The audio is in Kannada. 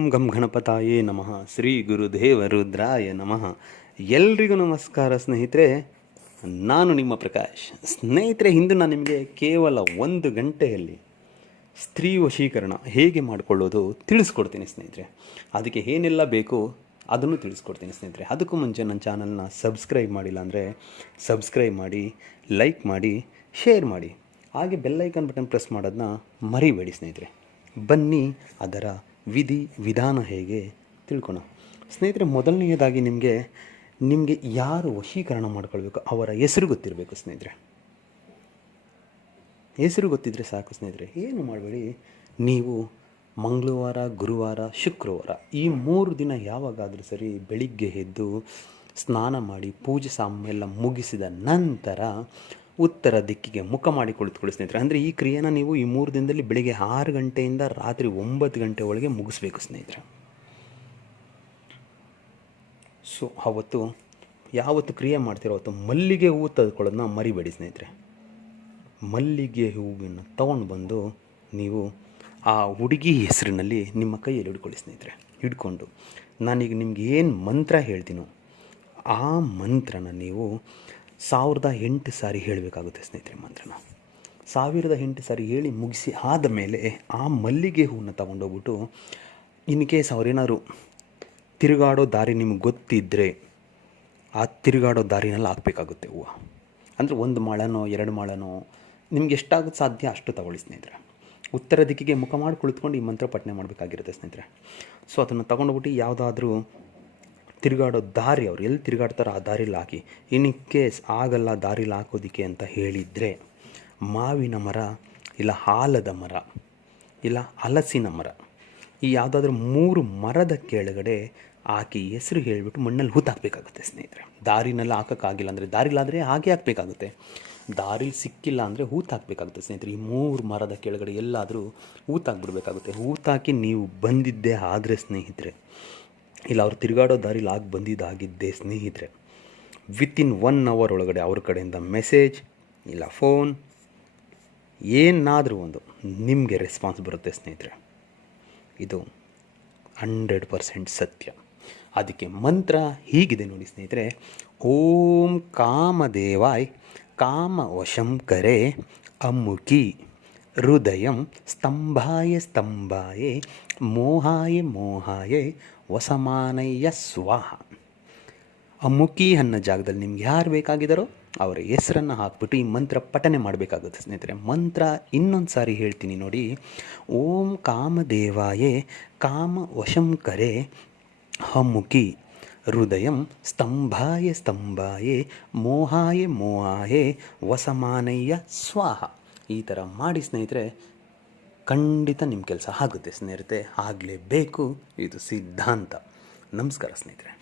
ಓಂ ಗಂ ಗಣಪತಾಯೇ ನಮಃ. ಶ್ರೀ ಗುರುದೇವ ರುದ್ರಾಯ ನಮಃ. ಎಲ್ರಿಗೂ ನಮಸ್ಕಾರ ಸ್ನೇಹಿತರೆ. ನಾನು ನಿಮ್ಮ ಪ್ರಕಾಶ್. ಸ್ನೇಹಿತರೆ, ಇಂದು ನಾನು ನಿಮಗೆ ಕೇವಲ ಒಂದು ಗಂಟೆಯಲ್ಲಿ ಸ್ತ್ರೀ ವಶೀಕರಣ ಹೇಗೆ ಮಾಡಿಕೊಳ್ಳೋದು ತಿಳಿಸ್ಕೊಡ್ತೀನಿ ಸ್ನೇಹಿತರೆ. ಅದಕ್ಕೆ ಏನೆಲ್ಲ ಬೇಕು ಅದನ್ನು ತಿಳಿಸ್ಕೊಡ್ತೀನಿ ಸ್ನೇಹಿತರೆ. ಅದಕ್ಕೂ ಮುಂಚೆ ನನ್ನ ಚಾನಲ್ನ ಸಬ್ಸ್ಕ್ರೈಬ್ ಮಾಡಿಲ್ಲ ಅಂದರೆ ಸಬ್ಸ್ಕ್ರೈಬ್ ಮಾಡಿ, ಲೈಕ್ ಮಾಡಿ, ಶೇರ್ ಮಾಡಿ. ಹಾಗೆ ಬೆಲ್ಲೈಕನ್ ಬಟನ್ ಪ್ರೆಸ್ ಮಾಡೋದನ್ನ ಮರಿಬೇಡಿ ಸ್ನೇಹಿತರೆ. ಬನ್ನಿ ಅದರ ವಿಧಿ, ವಿಧಾನ ಹೇಗೆ ತಿಳ್ಕೊಣ. ಸ್ನೇಹಿತರೆ, ಮೊದಲನೆಯದಾಗಿ ನಿಮಗೆ ನಿಮಗೆ ಯಾರು ವಶೀಕರಣ ಮಾಡ್ಕೊಳ್ಬೇಕು? ಅವರ ಹೆಸರು ಗೊತ್ತಿರಬೇಕು ಸ್ನೇಹಿತರೆ. ಹೆಸರು ಗೊತ್ತಿದ್ದರೆ ಸಾಕು ಸ್ನೇಹಿತರೆ. ಏನು ಮಾಡಬೇಡಿ? ನೀವು ಮಂಗಳವಾರ, ಗುರುವಾರ, ಶುಕ್ರವಾರ, ಈ ಮೂರು ದಿನ ಯಾವಾಗಾದರೂ ಸರಿ ಬೆಳಿಗ್ಗೆ ಎದ್ದು ಸ್ನಾನ ಮಾಡಿ, ಪೂಜೆ ಸಾಮೆಲ್ಲ ಮುಗಿಸಿದ ನಂತರ ಉತ್ತರ ದಿಕ್ಕಿಗೆ ಮುಖ ಮಾಡಿ ಕುಳಿತುಕೊಳ್ಳಿ ಸ್ನೇಹಿತರೆ. ಅಂದರೆ ಈ ಕ್ರಿಯೆನ ನೀವು ಈ ಮೂರು ದಿನದಲ್ಲಿ ಬೆಳಿಗ್ಗೆ ಆರು ಗಂಟೆಯಿಂದ ರಾತ್ರಿ ಒಂಬತ್ತು ಗಂಟೆ ಒಳಗೆ ಮುಗಿಸ್ಬೇಕು ಸ್ನೇಹಿತರೆ. ಸೊ ಅವತ್ತು ಯಾವತ್ತು ಕ್ರಿಯೆ ಮಾಡ್ತಿರೋ ಅವತ್ತು ಮಲ್ಲಿಗೆ ಹೂವು ತೆಗೆದುಕೊಳ್ಳೋದನ್ನ ಮರಿಬೇಡಿ ಸ್ನೇಹಿತರೆ. ಮಲ್ಲಿಗೆ ಹೂವಿನ ತಗೊಂಡು ಬಂದು ನೀವು ಆ ಹುಡುಗಿ ಹೆಸರಿನಲ್ಲಿ ನಿಮ್ಮ ಕೈಯಲ್ಲಿ ಹಿಡ್ಕೊಳ್ಳಿ ಸ್ನೇಹಿತರೆ. ಹಿಡ್ಕೊಂಡು ನಾನೀಗ ನಿಮ್ಗೆ ಏನು ಮಂತ್ರ ಹೇಳ್ತೀನೋ ಆ ಮಂತ್ರನ ನೀವು ಸಾವಿರದ ಎಂಟು ಸಾರಿ ಹೇಳಬೇಕಾಗುತ್ತೆ ಸ್ನೇಹಿತರೆ ಮಂತ್ರನ. ಸಾವಿರದ ಎಂಟು ಸಾರಿ ಹೇಳಿ ಮುಗಿಸಿ ಆದಮೇಲೆ ಆ ಮಲ್ಲಿಗೆ ಹೂವನ್ನು ತಗೊಂಡೋಗ್ಬಿಟ್ಟು, ಇನ್ ಕೇಸ್ ಅವ್ರೇನಾದ್ರು ತಿರುಗಾಡೋ ದಾರಿ ನಿಮ್ಗೆ ಗೊತ್ತಿದ್ದರೆ ಆ ತಿರುಗಾಡೋ ದಾರಿನಲ್ಲಿ ಹಾಕಬೇಕಾಗುತ್ತೆ ಹೂವು. ಅಂದರೆ ಒಂದು ಮಾಳನೋ, ಎರಡು ಮಾಳನೋ, ನಿಮ್ಗೆ ಎಷ್ಟಾಗುತ್ತೆ ಸಾಧ್ಯ ಅಷ್ಟು ತಗೊಳ್ಳಿ ಸ್ನೇಹಿತರೆ. ಉತ್ತರ ದಿಕ್ಕಿಗೆ ಮುಖ ಮಾಡಿ ಕುಳಿತುಕೊಂಡು ಈ ಮಂತ್ರ ಪಠನೆ ಮಾಡಬೇಕಾಗಿರುತ್ತೆ ಸ್ನೇಹಿತರೆ. ಸೊ ಅದನ್ನು ತಗೊಂಡೋಗ್ಬಿಟ್ಟು ಯಾವುದಾದ್ರೂ ತಿರುಗಾಡೋ ದಾರಿ ಅವ್ರು. ಎಲ್ಲಿ ತಿರುಗಾಡ್ತಾರೋ ಆ ದಾರಿಲಿ ಹಾಕಿ. ಇನ್ ಕೇಸ್ ಆಗಲ್ಲ ದಾರಿಲಿ ಹಾಕೋದಕ್ಕೆ ಅಂತ ಹೇಳಿದರೆ ಮಾವಿನ ಮರ ಇಲ್ಲ ಹಾಲದ ಮರ ಇಲ್ಲ ಹಲಸಿನ ಮರ ಈ ಯಾವುದಾದ್ರೂ ಮೂರು ಮರದ ಕೆಳಗಡೆ ಹಾಕಿ ಹೆಸರು ಹೇಳಿಬಿಟ್ಟು ಮಣ್ಣಲ್ಲಿ ಹೂತಾಕಬೇಕಾಗುತ್ತೆ ಸ್ನೇಹಿತರೆ. ದಾರಿನೆಲ್ಲ ಹಾಕೋಕ್ಕಾಗಿಲ್ಲ ಅಂದರೆ ದಾರಿಲಾದರೆ ಹಾಗೆ ಹಾಕಬೇಕಾಗುತ್ತೆ. ದಾರಿಲಿ ಸಿಕ್ಕಿಲ್ಲ ಅಂದರೆ ಹೂತಾಕಬೇಕಾಗುತ್ತೆ ಸ್ನೇಹಿತರೆ. ಈ ಮೂರು ಮರದ ಕೆಳಗಡೆ ಎಲ್ಲಾದರೂ ಹೂತಾಕ್ಬಿಡ್ಬೇಕಾಗುತ್ತೆ ಹೂತಾಕಿ ನೀವು ಬಂದಿದ್ದೇ ಆದರೆ ಸ್ನೇಹಿತರೆ ಇಲ್ಲ, ಅವ್ರು ತಿರುಗಾಡೋ ದಾರಿಲಿ ಆಗಿ ಬಂದಿದ್ದಾಗಿದ್ದೆ ಸ್ನೇಹಿತರೆ. ವಿತಿನ್ ಒನ್ ಅವರ್ ಒಳಗಡೆ ಅವ್ರ ಕಡೆಯಿಂದ ಮೆಸೇಜ್ ಇಲ್ಲ ಫೋನ್ ಏನಾದರೂ ಒಂದು ನಿಮಗೆ ರೆಸ್ಪಾನ್ಸ್ ಬರುತ್ತೆ ಸ್ನೇಹಿತರೆ. ಇದು ಹಂಡ್ರೆಡ್ ಪರ್ಸೆಂಟ್ ಸತ್ಯ. ಅದಕ್ಕೆ ಮಂತ್ರ ಹೀಗಿದೆ ನೋಡಿ ಸ್ನೇಹಿತರೆ. ಓಂ ಕಾಮದೇವಾಯ್ ಕಾಮ ವಶಂಕರೇ ಅಮ್ಮುಕಿ ಹೃದಯಂ ಸ್ತಂಭಾಯ ಸ್ತಂಭಾಯ, ಮೋಹಾಯ ಮೋಹಾಯ, ವಸಮಾನಯ್ಯ ಸ್ವಾಹ. ಅಮ್ಮುಕಿ ಅನ್ನೋ ಜಾಗದಲ್ಲಿ ನಿಮ್ಗೆ ಯಾರು ಬೇಕಾಗಿದ್ದಾರೋ ಅವರ ಹೆಸರನ್ನು ಹಾಕ್ಬಿಟ್ಟು ಈ ಮಂತ್ರ ಪಠನೆ ಮಾಡಬೇಕಾಗುತ್ತೆ ಸ್ನೇಹಿತರೆ. ಮಂತ್ರ ಇನ್ನೊಂದು ಸಾರಿ ಹೇಳ್ತೀನಿ ನೋಡಿ. ಓಂ ಕಾಮದೇವಾಯೇ, ಕಾಮ ವಶಂ ಕರೆ ಹಮ್ಮುಖಿ ಹೃದಯಂ ಸ್ತಂಭಾಯ ಸ್ತಂಭಾಯ, ಮೋಹಾಯ ಮೋಹಾಯ, ವಸಮಾನಯ್ಯ ಸ್ವಾಹ. ಈ ಥರ ಮಾಡಿ ಸ್ನೇಹಿತರೆ ಖಂಡಿತ ನಿಮ್ಮ ಕೆಲಸ ಆಗುತ್ತೆ ಸ್ನೇಹಿತರೆ. ಆಗಲೇಬೇಕು. ಇದು ಸಿದ್ಧಾಂತ. ನಮಸ್ಕಾರ ಸ್ನೇಹಿತರೆ.